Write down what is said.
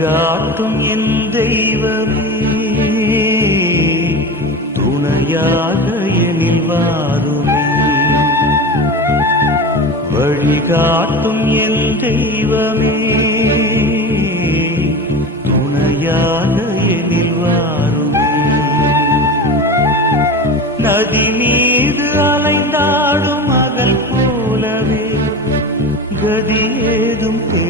வழிகாட்டும் என் தெய்வமே துணையாக எனில் வாருமே. வழிகாட்டும் என் தெய்வமே துணையாக எனில் வாருமே. நதி மீது அலைந்தாடும் மகள் போலவே கதி ஏதும் தே